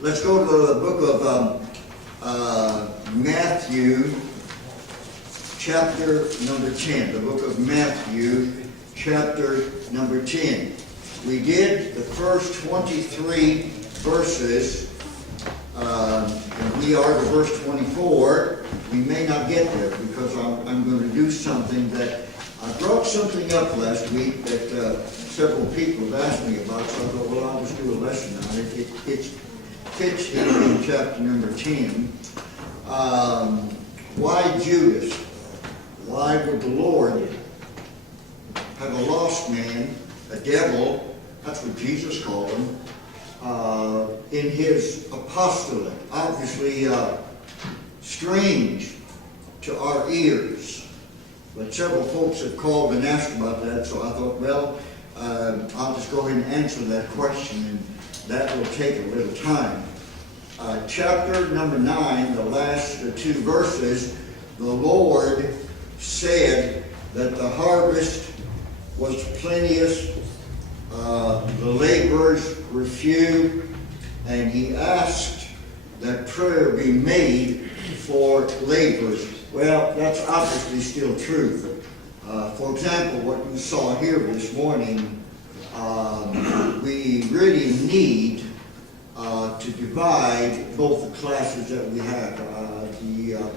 Let's go to the book of Matthew, chapter number 10. The book of Matthew, chapter number 10. We did the first 23 verses, and we are to verse 24. We may not get there because I'm going to do something that I brought something up last week that several people have asked me about, so I thought, well, I'll just do a lesson on it. It fits here in chapter number 10. Why Judas? Why would the Lord have a lost man, a devil, that's what Jesus called him, in his apostolate? Obviously strange to our ears. But several folks have called and asked about that, so I thought, well, I'll just go ahead and answer that question, and that will take a little time. Chapter number 9, the last two verses, the Lord said that the harvest was plenteous, the laborers were few, and he asked that prayer be made for laborers. Well, that's obviously still true. For example, what you saw here this morning, we really need to divide both the classes that we have. The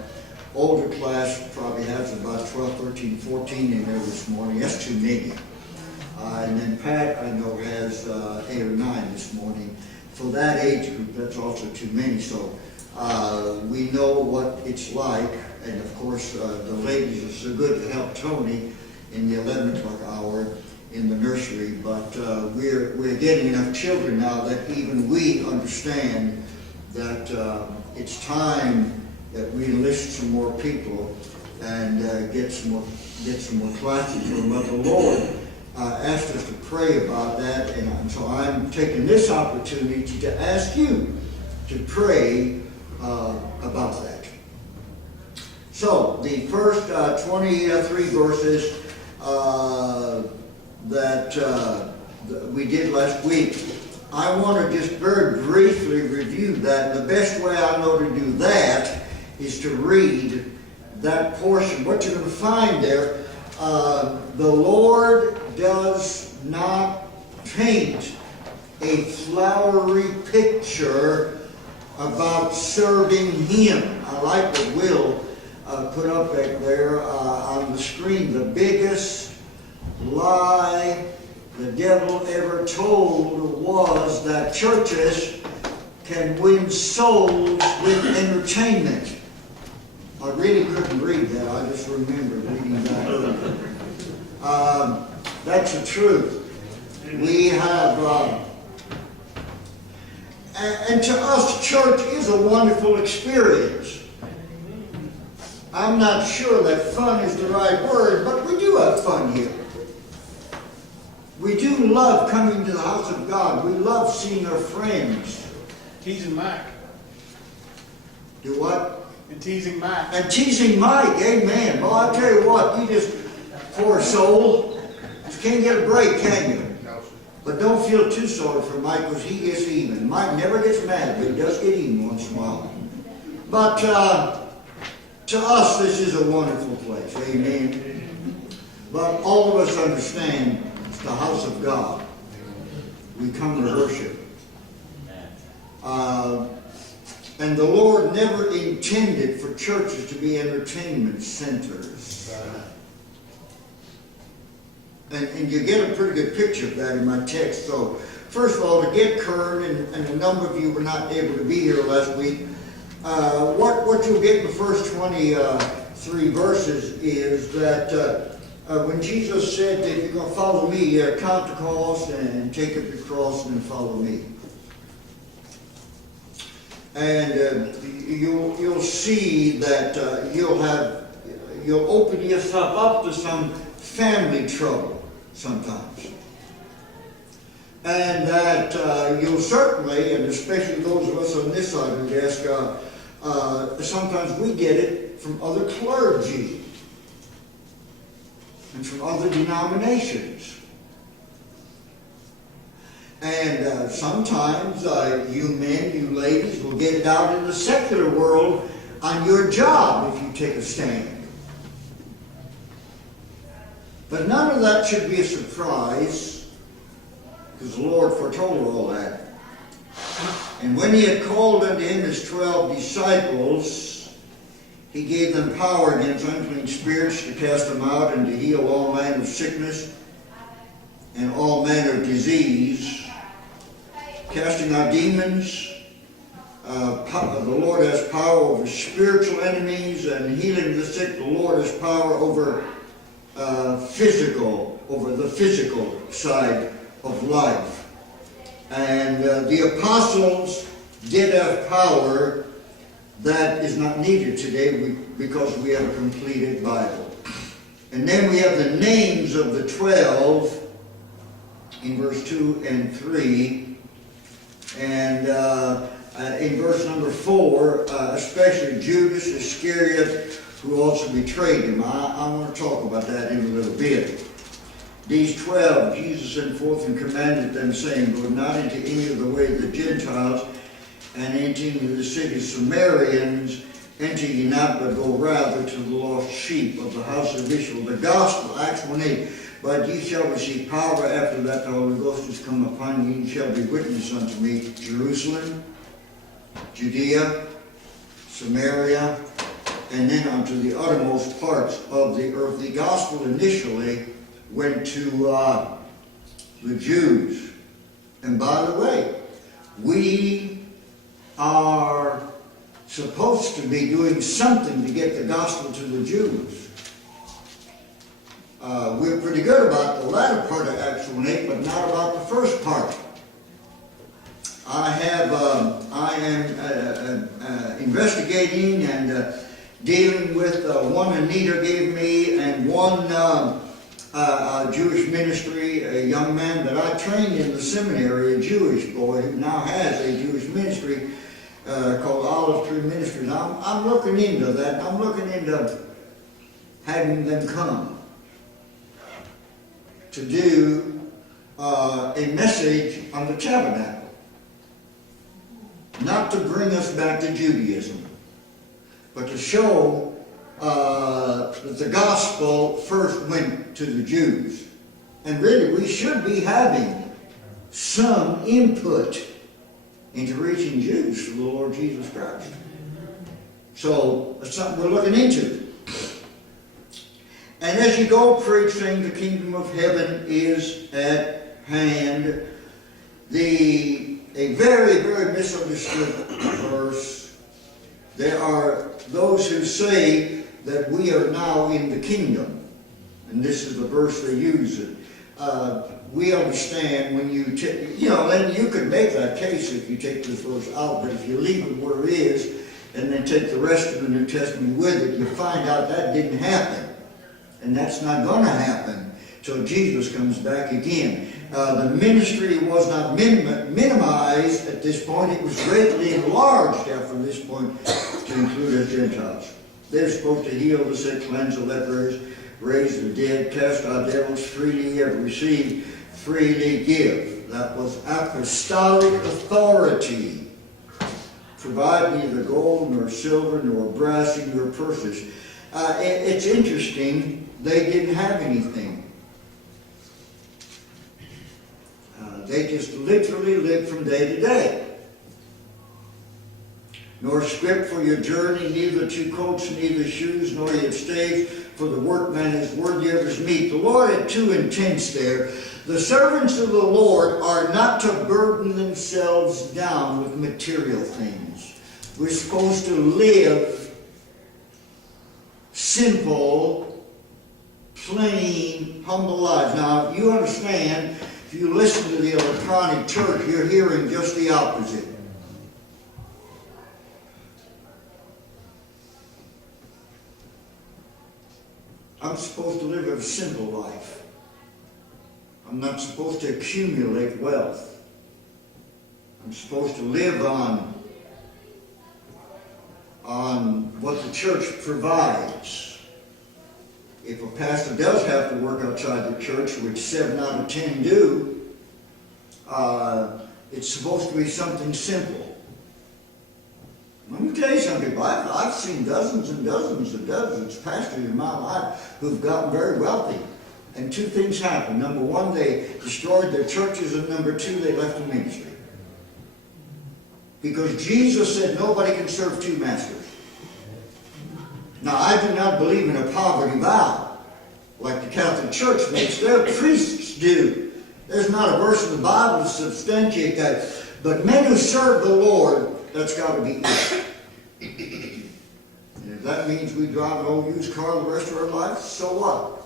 older class probably has about 12, 13, 14 in there this morning. That's too many. And then Pat, I know, has 8 or 9 this morning. For that age group, that's also too many. So we know what it's like. And of course, the ladies are so good to help Tony in the 11 o'clock hour in the nursery. But we're getting enough children now that even we understand that it's time that we enlist some more people and get some more classes for them. But the Lord asked us to pray about that, and so I'm taking this opportunity to ask you to pray about that. So, the first 23 verses that we did last week, I want to just very briefly review that. The best way I know to do that is to read that portion. What you're going to find there, the Lord does not paint a flowery picture about serving Him. I like what Will put up back there on the screen. The biggest lie the devil ever told was that churches can win souls with entertainment. I really couldn't read that. I just remember reading that earlier. That's the truth. We have, and to us, church is a wonderful experience. I'm not sure that fun is the right word, but we do have fun here. We do love coming to the house of God. We love seeing our friends. Teasing Mike. Do what? And teasing Mike. And teasing Mike, amen. Well, I'll tell you what, you just, poor soul, just can't get a break, can you? But don't feel too sorry for Mike, because he gets even. Mike never gets mad, but he does get even once in a while. But to us, this is a wonderful place, amen. But all of us understand it's the house of God. We come to worship. And the Lord never intended for churches to be entertainment centers. And you get a pretty good picture of that in my text. So, first of all, to get current, and a number of you were not able to be here last week, what you'll get in the first 23 verses is that when Jesus said that if you're going to follow me, count the cost and take up your cross and follow me. And you'll see that you'll open yourself up to some family trouble sometimes. And that you'll certainly, and especially those of us on this side of the desk, sometimes we get it from other clergy and from other denominations. And sometimes you men, you ladies, will get it out in the secular world on your job if you take a stand. But none of that should be a surprise, because the Lord foretold all that. And when he had called unto him his 12 disciples, he gave them power against unclean spirits to cast them out and to heal all manner of sickness and all manner of disease, casting out demons. The Lord has power over spiritual enemies, and healing the sick. The Lord has power over the physical side of life. And the apostles did have power that is not needed today because we have a completed Bible. And then we have the names of the 12 in verse 2 and 3. And in verse number 4, especially Judas Iscariot, who also betrayed him. I want to talk about that in a little bit. These 12, Jesus sent forth and commanded them, saying, Go not into any of the way of the Gentiles, and into any of the cities Samaritans, enter ye not, but go rather to the lost sheep of the house of Israel. The gospel, Acts 1:8, But ye shall receive power after that the Holy Ghost is come upon you, and ye shall be witnesses unto me, Jerusalem, Judea, Samaria, and then unto the uttermost parts of the earth. The gospel initially went to the Jews. And by the way, we are supposed to be doing something to get the gospel to the Jews. We're pretty good about the latter part of Acts 1:8, but not about the first part. I am investigating and dealing with one Anita gave me, and one Jewish ministry, a young man that I trained in the seminary, a Jewish boy who now has a Jewish ministry called Olive Tree Ministries. I'm looking into that. I'm looking into having them come to do a message on the tabernacle. Not to bring us back to Judaism, but to show that the gospel first went to the Jews. And really, we should be having some input into reaching Jews for the Lord Jesus Christ. So, that's something we're looking into. And as you go preaching, the kingdom of heaven is at hand. A very, very misunderstood verse. There are those who say that we are now in the kingdom. And this is the verse they use it. We understand when you and you could make that case if you take this verse out, but if you leave it where it is, and then take the rest of the New Testament with it, you find out that didn't happen. And that's not going to happen till Jesus comes back again. The ministry was not minimized at this point. It was greatly enlarged after this point to include us Gentiles. They're supposed to heal the sick, cleanse the lepers, raise the dead, cast out devils. Freely you have received, freely give. That was apostolic authority. Provide neither gold nor silver nor brass in your purses. It's interesting, they didn't have anything. They just literally lived from day to day. Nor scrip for your journey, neither 2 coats, neither shoes, nor yet staves, for the workman is worthy of his meat. The Lord had 2 intents there. The servants of the Lord are not to burden themselves down with material things. We're supposed to live simple, plain, humble lives. Now, you understand, if you listen to the electronic church, you're hearing just the opposite. I'm supposed to live a simple life. I'm not supposed to accumulate wealth. I'm supposed to live on what the church provides. If a pastor does have to work outside the church, which 7 out of 10 do, It's supposed to be something simple. Let me tell you something, I've seen dozens and dozens and dozens of pastors in my life who've gotten very wealthy. And two things happened. Number one, they destroyed their churches, and number two, they left the ministry. Because Jesus said nobody can serve two masters. Now, I do not believe in a poverty vow, like the Catholic Church makes their priests do. There's not a verse in the Bible to substantiate that. But men who serve the Lord, that's got to be it. And if that means we drive an old used car the rest of our life, so what?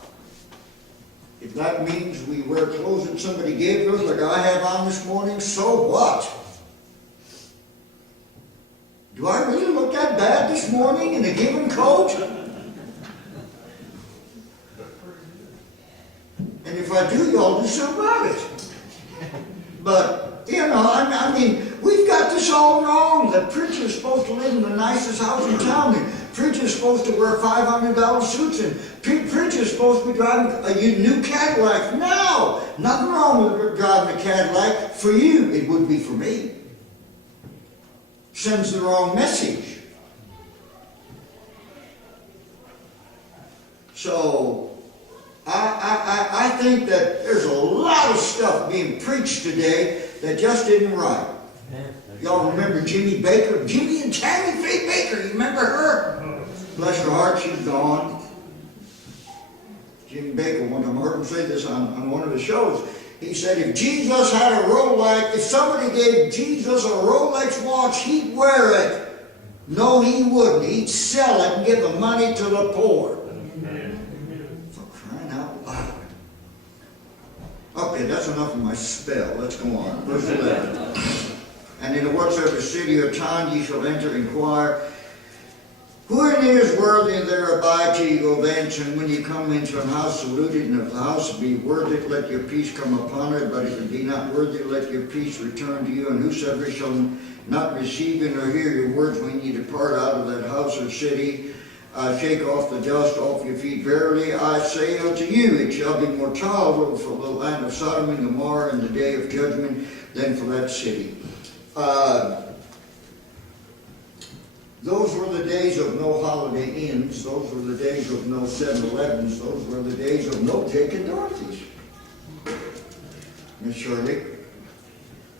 If that means we wear clothes that somebody gave us, like I have on this morning, so what? Do I really look that bad this morning in a given coat? And if I do, y'all do something about it. But, you know, I mean, we've got this all wrong. The preacher is supposed to live in the nicest house in town. And preacher is supposed to wear $500 suits. And preacher is supposed to be driving a new Cadillac. No! Nothing wrong with driving a Cadillac. For you, it would be for me. Sends the wrong message. So, I think that there's a lot of stuff being preached today that just isn't right. Y'all remember Jimmy Baker? Jimmy and Tammy Faye Baker, you remember her? Bless her heart, she's gone. Jimmy Baker, one time I heard him say this on one of the shows. He said if Jesus had a Rolex, if somebody gave Jesus a Rolex watch, he'd wear it. No, he wouldn't. He'd sell it and give the money to the poor. For crying out loud. Okay, that's enough of my spell. Let's go on. Verse 11. And into whatsoever city or town ye shall enter, inquire, whoever is worthy there abide till you go thence, and when you come into a house, salute it, and if the house be worthy, let your peace come upon it, but if it be not worthy, let your peace return to you, and whosoever shall not receive it or hear your words when ye depart out of that house or city, shake off the dust off your feet. Verily I say unto you, it shall be more tolerable for the land of Sodom and Gomorrah in the day of judgment than for that city. Those were the days of no Holiday Inns. Those were the days of no 7-Elevens. Those were the days of no Jake and Dorothy's. Miss Shirley.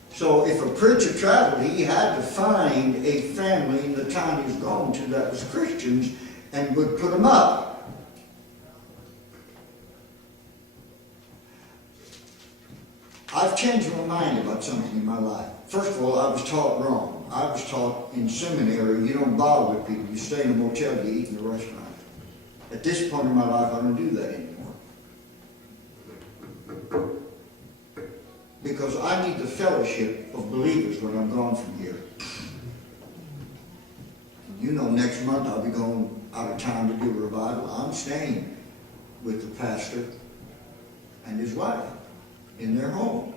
So if a preacher traveled, he had to find a family in the town he was going to that was Christians and would put them up. I've changed my mind about something in my life. First of all, I was taught wrong. I was taught in seminary, you don't bother with people. You stay in a motel, you eat in a restaurant. At this point in my life, I don't do that anymore. Because I need the fellowship of believers when I'm gone from here. You know, next month I'll be going out of town to do a revival. I'm staying with the pastor and his wife in their home.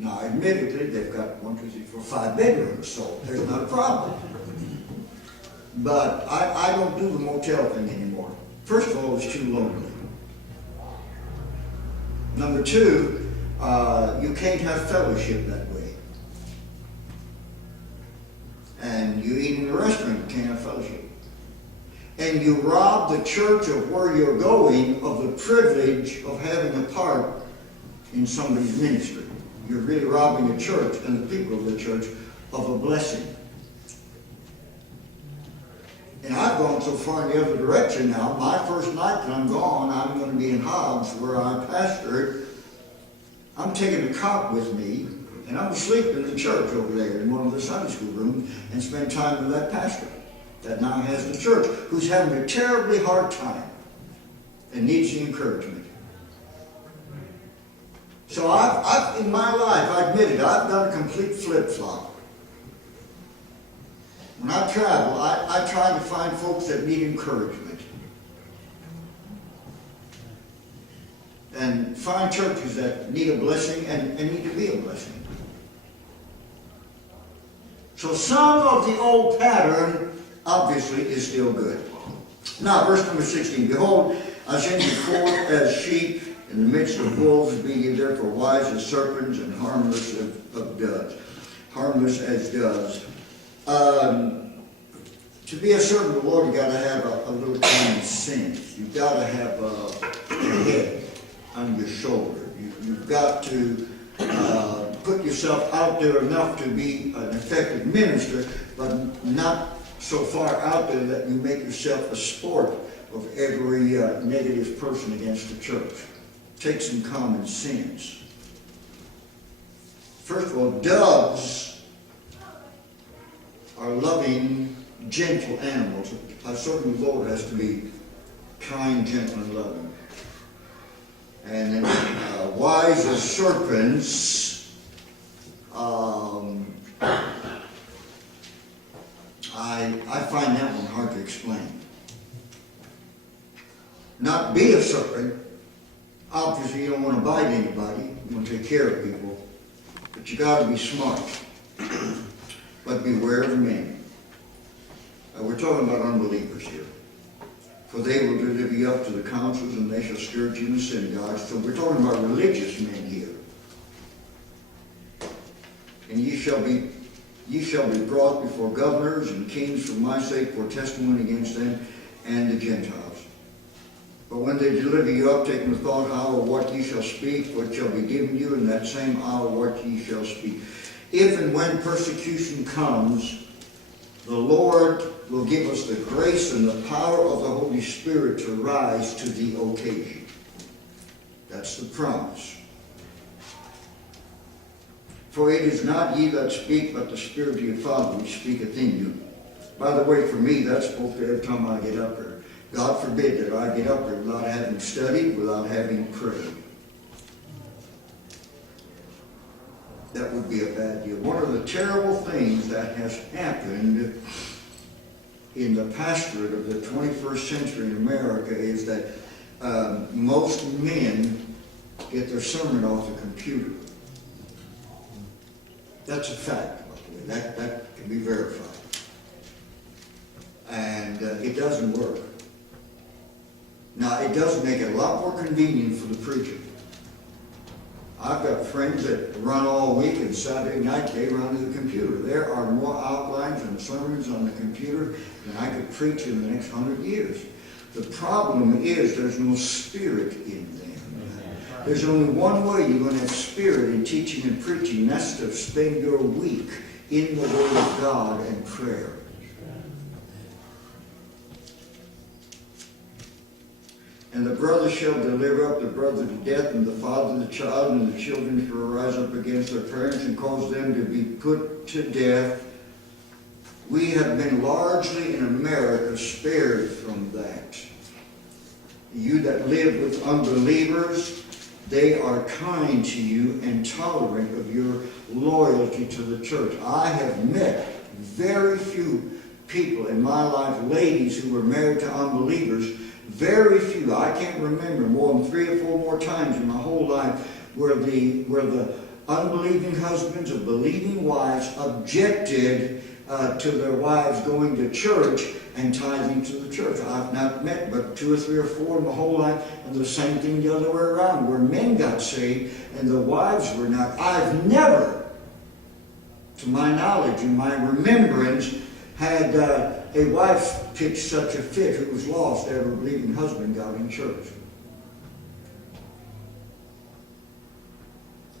Now, admittedly, they've got 5 bedrooms, so there's not a problem. But I don't do the motel thing anymore. First of all, it's too lonely. Number two, you can't have fellowship that way. And you eat in a restaurant, you can't have fellowship. And you rob the church of where you're going of the privilege of having a part in somebody's ministry. You're really robbing the church and the people of the church of a blessing. And I've gone so far in the other direction now. My first night that I'm gone, I'm going to be in Hobbs where I pastored. I'm taking a cot with me, and I'm going to sleep in the church over there in one of the Sunday school rooms and spend time with that pastor that now has the church, who's having a terribly hard time and needs the encouragement. So I've in my life, I admit it, I've done a complete flip-flop. When I travel, I try to find folks that need encouragement. And find churches that need a blessing and need to be a blessing. So some of the old pattern, obviously, is still good. Now, verse number 16. Behold, I send you forth as sheep In the midst of wolves, be ye therefore wise as serpents and harmless of doves. Harmless as doves. To be a servant of the Lord, you got to have a little common sense. You've got to have a head on your shoulder. You've got to put yourself out there enough to be an effective minister, but not so far out there that you make yourself a sport of every negative person against the church. Take some common sense. First of all, doves are loving, gentle animals. A servant of the Lord has to be kind, gentle, and loving. And then wise as serpents. I find that one hard to explain. Not be a serpent. Obviously, you don't want to bite anybody. You want to take care of people. But you got to be smart. But beware of men. We're talking about unbelievers here. For they will deliver you up to the councils, and they shall scourge you in the synagogues. So we're talking about religious men here. And ye shall be brought before governors and kings for my sake for testimony against them and the Gentiles. But when they deliver you up, take the thought how or what ye shall speak, what shall be given you in that same hour what ye shall speak. If and when persecution comes, the Lord will give us the grace and the power of the Holy Spirit to rise to the occasion. That's the promise. For it is not ye that speak, but the Spirit of your Father which speaketh in you. By the way, for me, that's both every time I get up here. God forbid that I get up here without having studied, without having prayed. That would be a bad deal. One of the terrible things that has happened in the pastorate of the 21st century in America is that most men get their sermon off the computer. That's a fact, by the way. That can be verified. And it doesn't work. Now, it does make it a lot more convenient for the preacher. I've got friends that run all week, and Saturday night they run to the computer. There are more outlines and sermons on the computer than I could preach in the next 100 years. The problem is there's no spirit in them. There's only one way you're going to have spirit in teaching and preaching, and that's to spend your week in the Word of God and prayer. And the brother shall deliver up the brother to death, and the father the child, and the children shall rise up against their parents and cause them to be put to death. We have been largely in America spared from that. You that live with unbelievers, they are kind to you and tolerant of your loyalty to the church. I have met very few people in my life, ladies who were married to unbelievers. Very few. I can't remember more than 3 or 4 more times in my whole life where the unbelieving husbands of believing wives objected to their wives going to church and tithing to the church. I've not met but 2 or 3 or 4 in my whole life, and the same thing the other way around, where men got saved and the wives were not. I've never, to my knowledge and my remembrance, had a wife pitch such a fit who was lost that her believing husband got in church.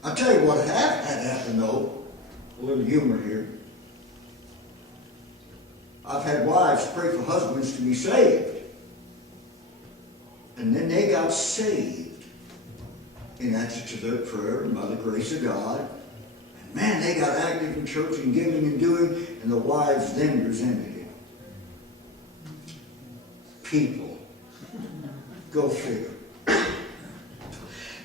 I'll tell you what had happened though, a little humor here. I've had wives pray for husbands to be saved. And then they got saved in answer to their prayer and by the grace of God. And man, they got active in church and giving and doing, and the wives then resented it. People. Go figure.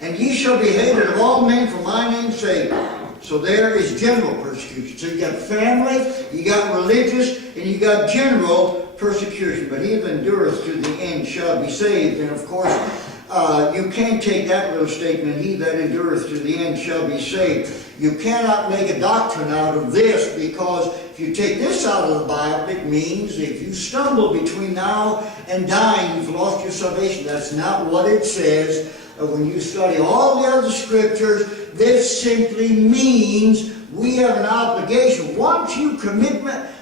And ye shall be hated of all men for my name's sake. So there is general persecution. So you got family, you got religious, and you got general persecution. But he that endureth to the end shall be saved. And of course, you can't take that little statement, he that endureth to the end shall be saved. You cannot make a doctrine out of this, because if you take this out of the Bible, it means if you stumble between now and dying, you've lost your salvation. That's not what it says. when you study all the other scriptures, this simply means we have an obligation. Once you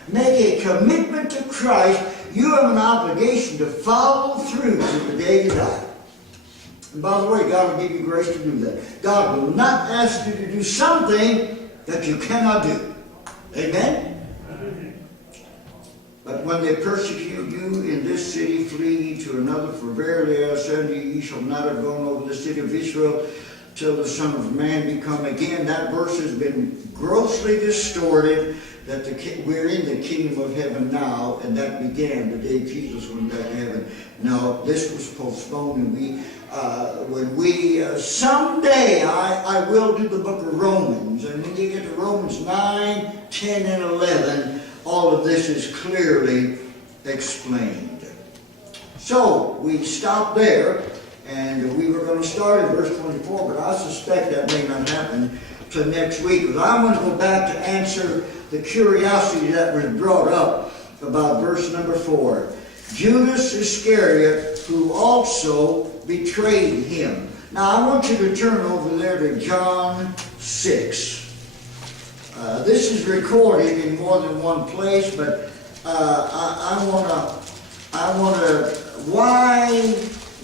make a commitment to Christ, you have an obligation to follow through to the day you die. And by the way, God will give you grace to do that. God will not ask you to do something that you cannot do. Amen? But when they persecute you in this city, flee to another, for verily I say unto you, ye shall not have gone over the city of Israel till the Son of Man be come again. That verse has been grossly distorted, that we're in the kingdom of heaven now, and that began the day Jesus went back to heaven. No, this was postponed, and someday I will do the book of Romans, and when you get to Romans 9, 10, and 11, all of this is clearly explained. So, we stopped there, and we were going to start at verse 24, but I suspect that may not happen till next week, because I want to go back to answer the curiosity that was brought up about verse number 4. Judas Iscariot, who also betrayed him. Now, I want you to turn over there to John 6. This is recorded in more than one place, but I want to, why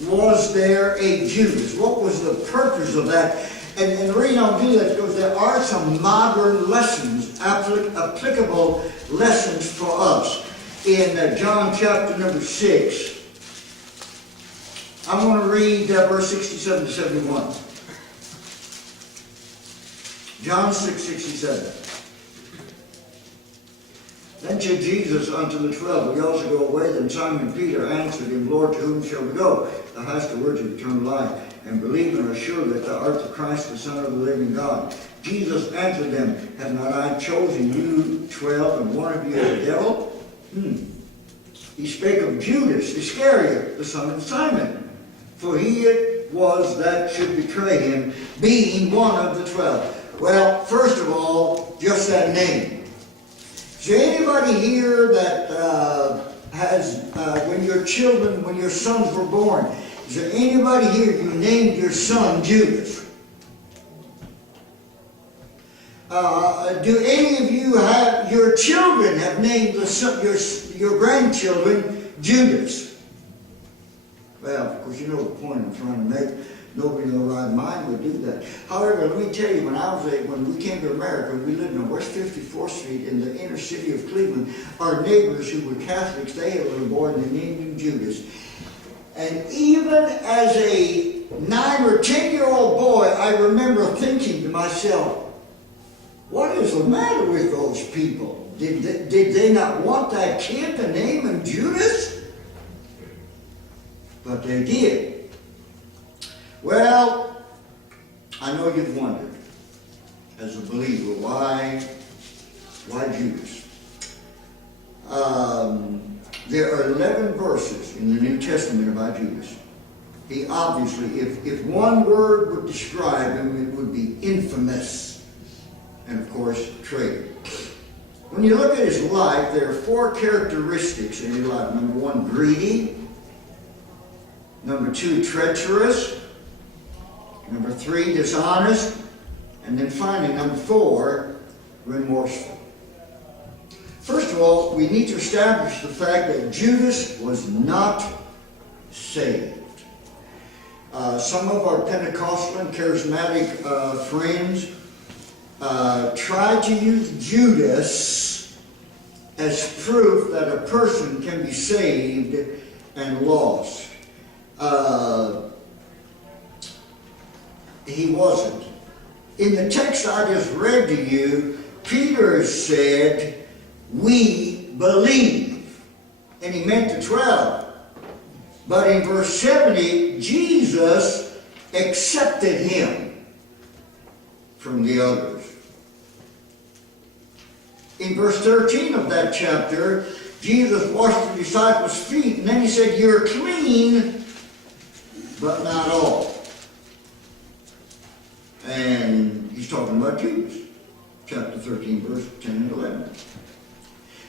was there a Judas? What was the purpose of that? And the reason I'll do that is because there are some modern lessons, applicable lessons for us. In John chapter number 6, I'm going to read verse 67 to 71. John 6:67. Then said Jesus unto the 12, We also go away. Then Simon Peter answered him, Lord, to whom shall we go? Thou hast the words of eternal life, and believe and are sure that thou art the Christ, the Son of the living God. Jesus answered them, Have not I chosen you 12, and one of you is a devil? He spake of Judas Iscariot, the son of Simon, for he it was that should betray him, being one of the 12. Well, first of all, just that name. Is there anybody here that when your sons were born, is there anybody here you named your son Judas? Do any of you have, your children have named your grandchildren Judas? Well, of course, you know the point I'm trying to make. Nobody in their right mind would do that. However, let me tell you, when we came to America, we lived on West 54th Street in the inner city of Cleveland. Our neighbors who were Catholics, they had a little boy and they named him Judas. And even as a 9 or 10-year-old boy, I remember thinking to myself, what is the matter with those people? Did they not want that kid to name him Judas? But they did. Well, I know you've wondered, as a believer, why Judas? There are 11 verses in the New Testament about Judas. He obviously, if one word would describe him, it would be infamous. And of course, traitor. When you look at his life, there are 4 characteristics in his life. Number 1, greedy. Number 2, treacherous. Number 3, dishonest. And then finally, number 4, remorseful. First of all, we need to establish the fact that Judas was not saved. Some of our Pentecostal and charismatic friends try to use Judas as proof that a person can be saved and lost. He wasn't. In the text I just read to you, Peter said, we believe. And he meant the 12. But in verse 70, Jesus accepted him from the others. In verse 13 of that chapter, Jesus washed the disciples' feet, and then he said, you're clean, but not all. And he's talking about Judas, chapter 13, verse 10 and 11.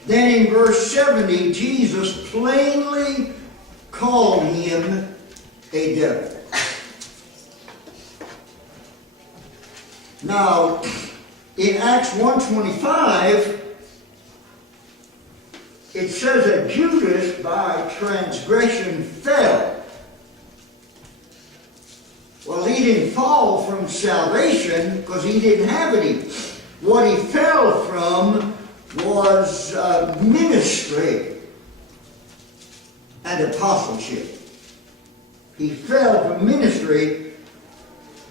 Then in verse 70, Jesus plainly called him a devil. Now, in Acts 1:25, it says that Judas by transgression fell. Well, he didn't fall from salvation because he didn't have any. What he fell from was ministry and apostleship. He fell from ministry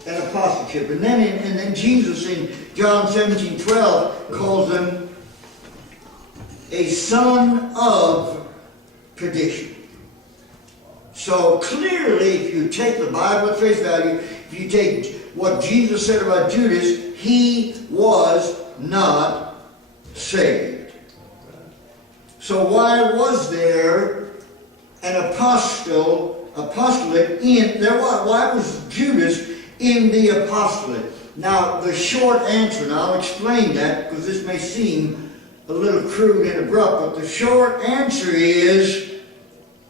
and apostleship. And then Jesus in John 17:12 calls him a son of perdition. So clearly, if you take the Bible at face value, if you take what Jesus said about Judas, he was not saved. So why was there an apostolate in there? Why was Judas in the apostolate? Now, the short answer, and I'll explain that because this may seem a little crude and abrupt, but the short answer is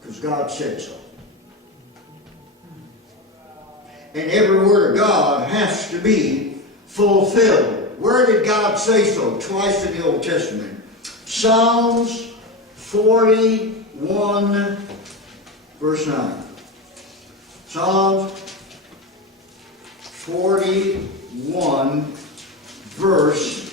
because God said so. And every word of God has to be fulfilled. Where did God say so? Twice in the Old Testament. Psalms 41, verse 9. Psalms 41, verse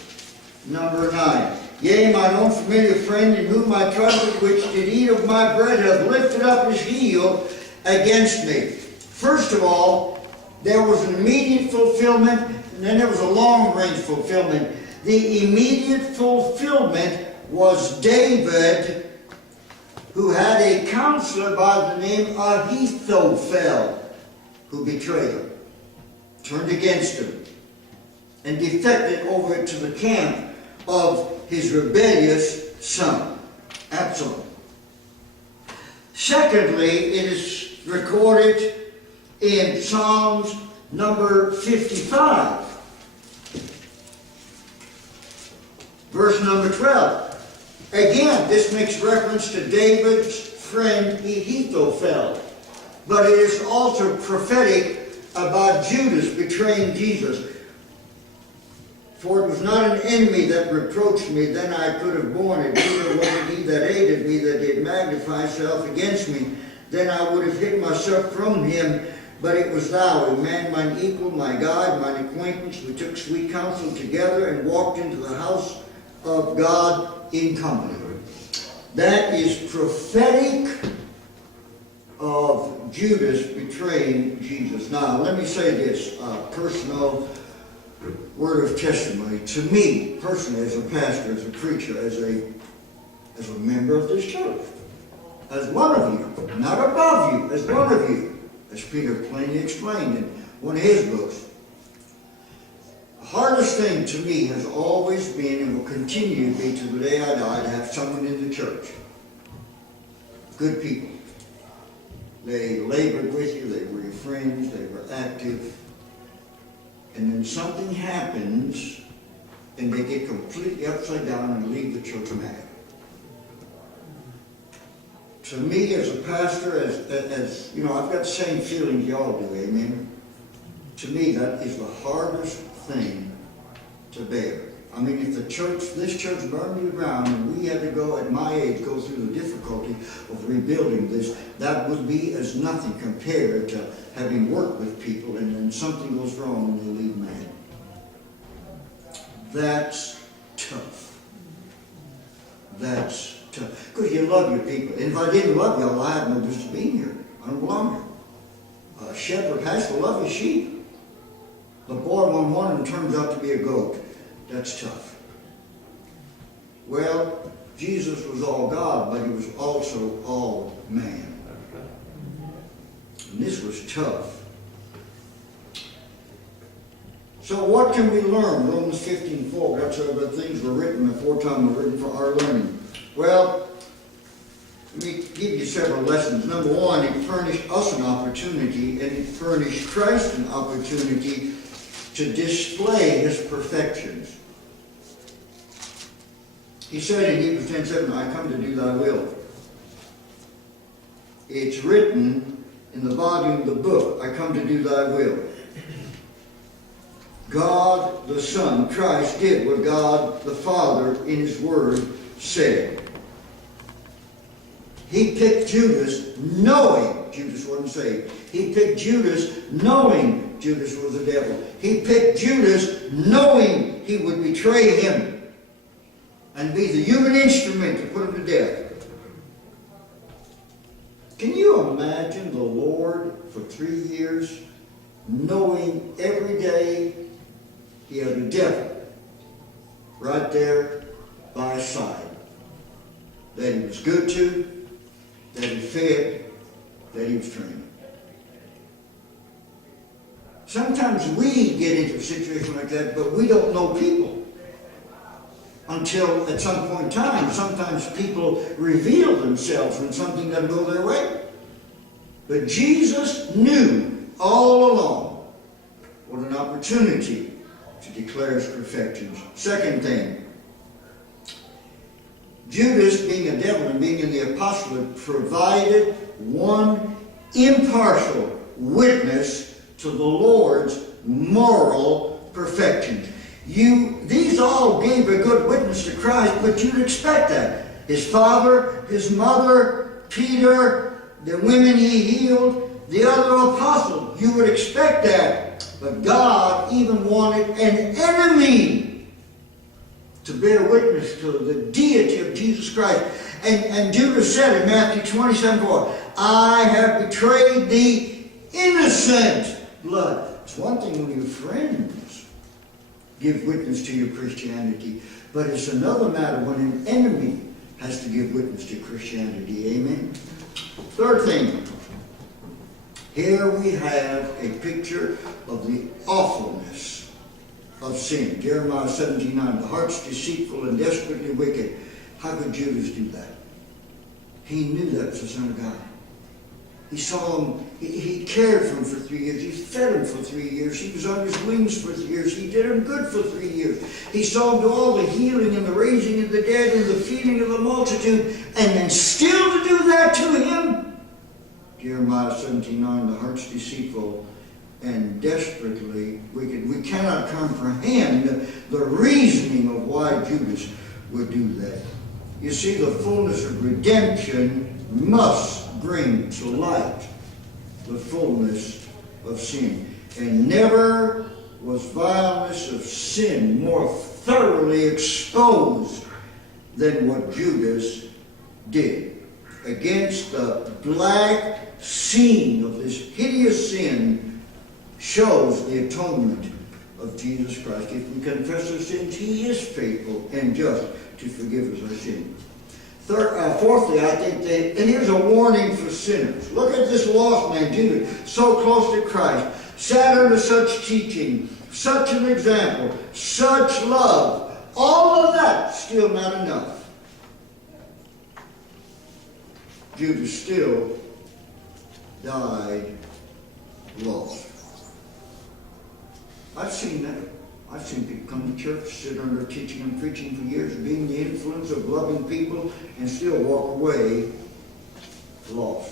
number 9. Yea, mine own familiar friend, in whom I trusted, which did eat of my bread, hath lifted up his heel against me. First of all, there was an immediate fulfillment, and then there was a long-range fulfillment. The immediate fulfillment was David, who had a counselor by the name of Ahithophel, who betrayed him, turned against him, and defected over to the camp of his rebellious son, Absalom. Secondly, it is recorded in Psalms number 55, verse number 12. Again, this makes reference to David's friend Ahithophel, but it is also prophetic about Judas betraying Jesus. For it was not an enemy that reproached me, then I could have borne it. Neither was it he that hated me, that did magnify himself against me. Then I would have hid myself from him. But it was thou, a man mine equal, my God, mine acquaintance. We took sweet counsel together and walked into the house of God in company. That is prophetic of Judas betraying Jesus. Now, let me say this, personal word of testimony. To me, personally, as a pastor, as a preacher, as a member of this church, as one of you, not above you, as one of you, as Peter plainly explained in one of his books. The hardest thing to me has always been and will continue to be to the day I die to have someone in the church. Good people. They labored with you, they were your friends, they were active. And then something happens and they get completely upside down and leave the church mad. To me, as a pastor, as you know, I've got the same feelings y'all do, amen? To me, that is the hardest thing to bear. I mean, if this church burned to the ground and we had to go, at my age, go through the difficulty of rebuilding this, that would be as nothing compared to having worked with people and then something goes wrong and they leave mad. That's tough. That's tough. Because you love your people. And if I didn't love y'all, I have no business being here. I don't belong here. A shepherd has to love his sheep. But boy, when one of them turns out to be a goat, that's tough. Well, Jesus was all God, but he was also all man. And this was tough. So what can we learn? Romans 15:4. That's how the things were written aforetime were written for our learning. Well, let me give you several lessons. Number one, it furnished us an opportunity, and it furnished Christ an opportunity to display his perfections. He said in Hebrews 10:7, I come to do thy will. It's written in the volume of the book, I come to do thy will. God the Son, Christ, did what God the Father in His Word said. He picked Judas knowing Judas wasn't saved. He picked Judas knowing Judas was the devil. He picked Judas knowing he would betray him and be the human instrument to put him to death. Can you imagine the Lord for 3 years knowing every day he had a devil right there by his side that he was good to, that he fed, that he was training? Sometimes we get into a situation like that, but we don't know people until at some point in time. Sometimes people reveal themselves when something doesn't go their way. But Jesus knew all along what an opportunity to declare His perfections. Second thing, Judas, being a devil and being in the apostolate, provided one impartial witness to the Lord's moral perfection. These all gave a good witness to Christ, but you'd expect that. His father, his mother, Peter, the women He healed, the other apostles. You would expect that. But God even wanted an enemy to bear witness to the deity of Jesus Christ. And Judas said in Matthew 27:4, I have betrayed the innocent blood. It's one thing when your friends give witness to your Christianity, but it's another matter when an enemy has to give witness to Christianity. Amen? Third thing, here we have a picture of the awfulness of sin. Jeremiah 17:9, the heart's deceitful and desperately wicked. How could Judas do that? He knew that was the Son of God. He saw him, he cared for him for 3 years. He fed him for 3 years. He was on his wings for 3 years. He did him good for 3 years. He saw him do all the healing and the raising of the dead and the feeding of the multitude. And then still to do that to him? Jeremiah 17:9, the heart's deceitful and desperately wicked. We cannot comprehend the reasoning of why Judas would do that. You see, the fullness of redemption must bring to light the fullness of sin. And never was vileness of sin more thoroughly exposed than what Judas did. Against the black scene of this hideous sin shows the atonement of Jesus Christ. If we confess our sins, He is faithful and just to forgive us our sins. Fourthly, I think and here's a warning for sinners. Look at this lost man, Judas, so close to Christ, sat under such teaching, such an example, such love. All of that still not enough. Judas still died lost. I've seen that. I've seen people come to church, sit under teaching and preaching for years, being the influence of loving people, and still walk away lost.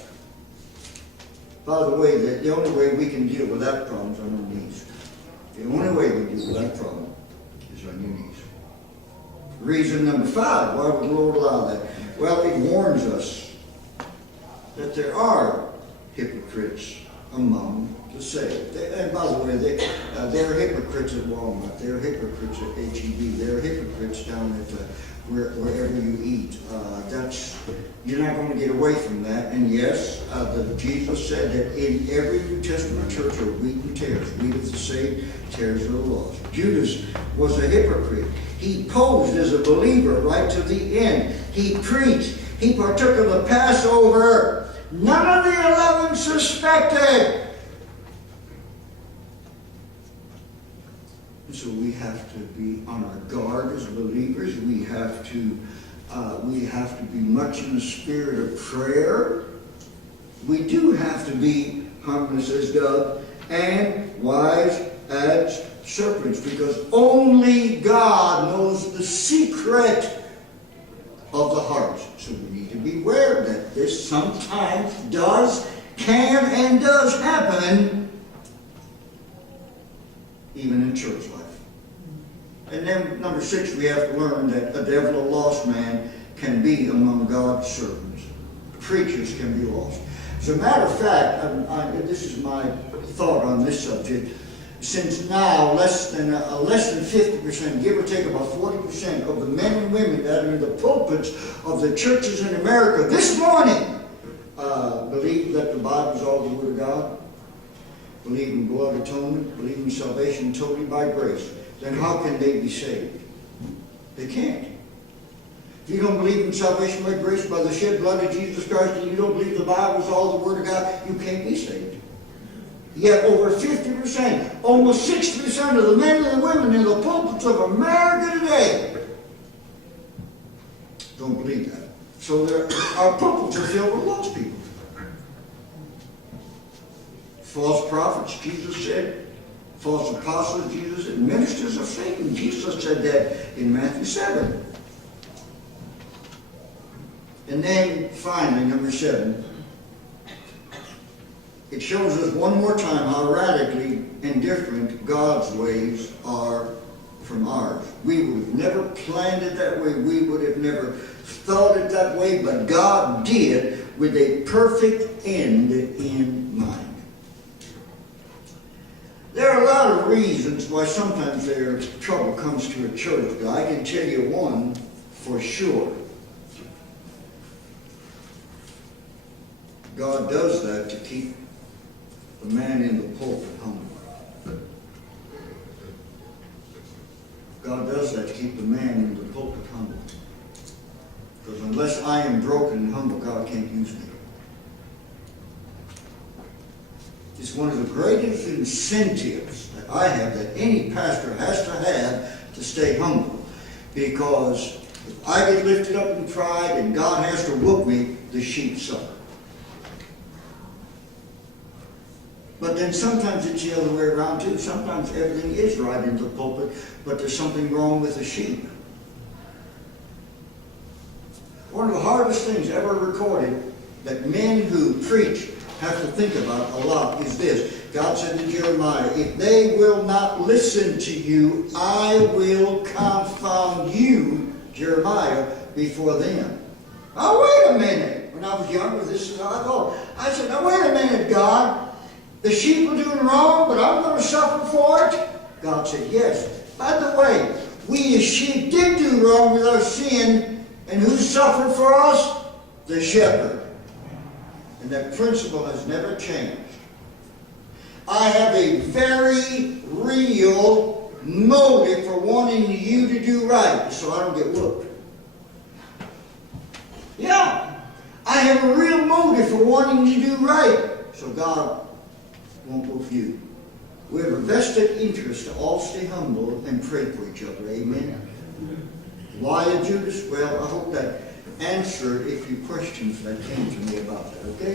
By the way, the only way we can deal with that problem is on our knees. The only way we deal with that problem is on your knees. Reason number 5, why would the Lord allow that? Well, He warns us that there are hypocrites among the saved. And by the way, there are hypocrites at Walmart. There are hypocrites at H-E-B. There are hypocrites down at wherever you eat. You're not going to get away from that. And yes, Jesus said that in every New Testament church are wheat and tares. Wheat of the saved, tares of the lost. Judas was a hypocrite. He posed as a believer right to the end. He preached. He partook of the Passover. None of the 11 suspected. So we have to be on our guard as believers. We have to be much in the spirit of prayer. We do have to be harmless as doves and wise as serpents, because only God knows the secret of the heart. So we need to be aware that this sometimes can and does happen even in church life. And then number 6, we have to learn that a devil, a lost man, can be among God's servants. Preachers can be lost. As a matter of fact, this is my thought on this subject. Since now less than 50%, give or take about 40% of the men and women that are in the pulpits of the churches in America this morning believe that the Bible is all the Word of God, believe in blood atonement, believe in salvation totally by grace. Then how can they be saved? They can't. If you don't believe in salvation by grace, by the shed blood of Jesus Christ, and you don't believe the Bible is all the Word of God, you can't be saved. Yet over 50%, almost 60% of the men and the women in the pulpits of America today don't believe that. So our pulpits are filled with lost people. False prophets, Jesus said. False apostles, Jesus said. Ministers of Satan, Jesus said that in Matthew 7. And then finally, number 7, it shows us one more time how radically indifferent God's ways are from ours. We would have never planned it that way. We would have never thought it that way. But God did, with a perfect end in mind. There are a lot of reasons why sometimes trouble comes to a church. But I can tell you one for sure. God does that to keep the man in the pulpit humble. God does that to keep the man in the pulpit humble. Because unless I am broken and humble, God can't use me. It's one of the greatest incentives that I have, that any pastor has to stay humble. Because if I get lifted up in pride and God has to whoop me, the sheep suffer. But then sometimes it's the other way around too. Sometimes everything is right in the pulpit, but there's something wrong with the sheep. One of the hardest things ever recorded that men who preach have to think about a lot is this. God said to Jeremiah, if they will not listen to you, I will confound you, Jeremiah, before them. Now wait a minute. When I was younger, this is how I thought. I said, now wait a minute, God. The sheep are doing wrong, but I'm going to suffer for it? God said, yes. By the way, we as sheep did do wrong with our sin, and who suffered for us? The shepherd. And that principle has never changed. I have a very real motive for wanting you to do right, so I don't get whooped. Yeah, I have a real motive for wanting you to do right, so God won't whoop you. We have a vested interest to all stay humble and pray for each other. Amen. Why a Judas? Well, I hope that answered a few questions that came to me about that, okay?